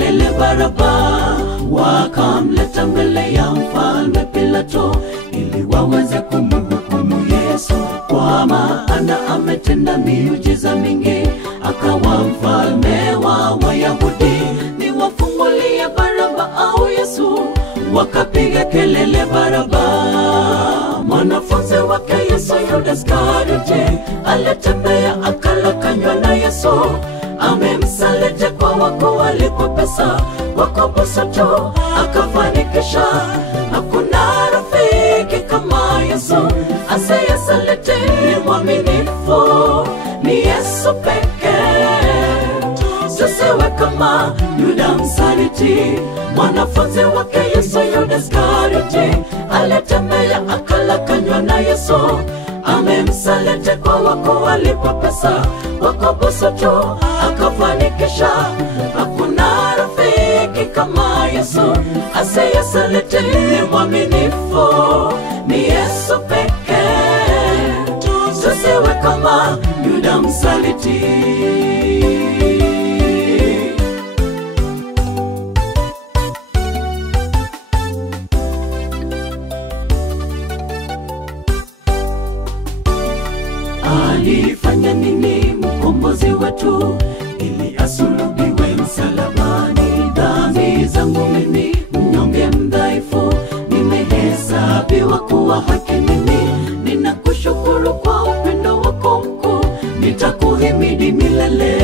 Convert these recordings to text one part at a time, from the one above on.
kelele Baraba, wakamleta mbele ya mfalme Pilato ili waweze kumhukumu Yesu, kwa maana ametenda miujiza mingi, akawa mfalme wa Wayahudi. Ni wafungulie Baraba au Yesu? Wakapiga kelele Baraba. Mwanafunzi wake Yesu Yuda Iskariote alitembea akala kanywa na Yesu, amemsaliti kwa wako walipo pesa, wako bosoto akafanikisha. Hakuna rafiki kama Yesu, asiyesaliti, ni mwaminifu, ni Yesu pekee. Tusiwe kama Yuda msaliti. Mwanafunzi wake Yesu Yuda Iskariote alitembea akala kanywa na Yesu, amemsaliti kwa wako walipo pesa, wako bosoto akafanikisha. Hakuna rafiki kama Yesu, asiyesaliti, ni mwaminifu, ni Yesu pekee. Tusiwe kama Yuda msaliti. Alifanya nini mkombozi wetu ili asulubiwe msalabani? Dhambi zangu mimi mnyonge mdhaifu, nimehesabiwa kuwa haki mimi. Ninakushukuru kwa upendo wako mkuu, nitakuhimidi milele.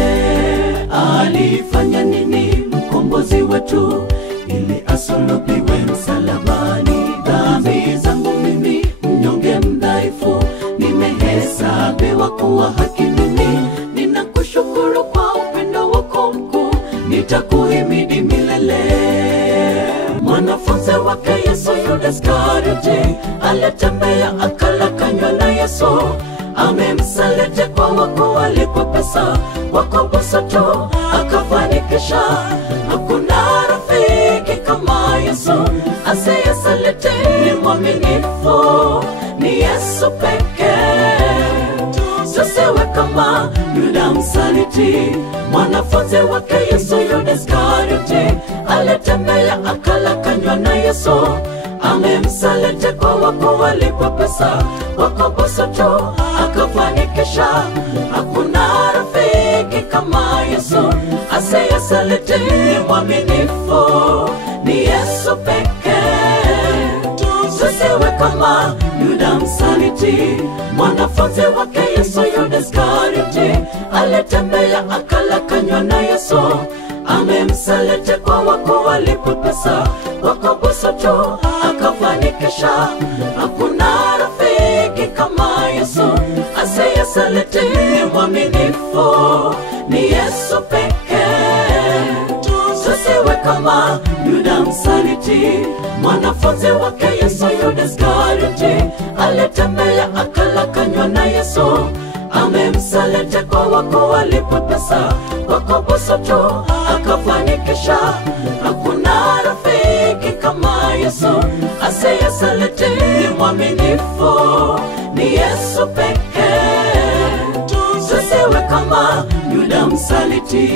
Alifanya nini mkombozi wetu ili asulubiwe msalabani? Dhambi zangu mimi mnyonge mdhaifu, nimehesabiwa kuwa haki mimi. Ninakushukuru kwa upendo wako mkuu, nitakuhimidi milele. Mwanafunzi wake Yesu Yuda Iskariote alitembea akala kanywa na Yesu, amemsaliti kwa wako walipo pesa, wako bosoto akafanikisha. Hakuna rafiki kama Yesu, asiyesaliti, ni mwaminifu, ni Yesu pekee. Tusiwe kama Yuda msaliti. Mwanafunzi wake Yesu Yuda Iskariote alitembea akala kanywa na Yesu, amemsaliti kwa wako walipo pesa, wako bosoto akafanikisha. Hakuna rafiki kama Yesu, asiyesaliti, ni mwaminifu, ni Yesu pekee. Tusiwe kama Yuda msaliti. Mwanafunzi wake Yesu Yuda Iskariote alitembea akala kanywa na Yesu, amemsaliti kwa wako walipo pesa, wako bosoto akafanikisha. Hakuna rafiki kama Yesu, asiyesaliti, ni mwaminifu, ni Yesu pekee. Tusiwe kama Yuda msaliti. Mwanafunzi wake Yesu Yuda Iskariote alitembea akala kanywa na Yesu, amemsaliti kwa wako walipo pesa, wako bosoto akafanikisha. Hakuna rafiki kama Yesu, asiyesaliti, ni mwaminifu, ni Yesu pekee. Tusiwe kama Yuda msaliti.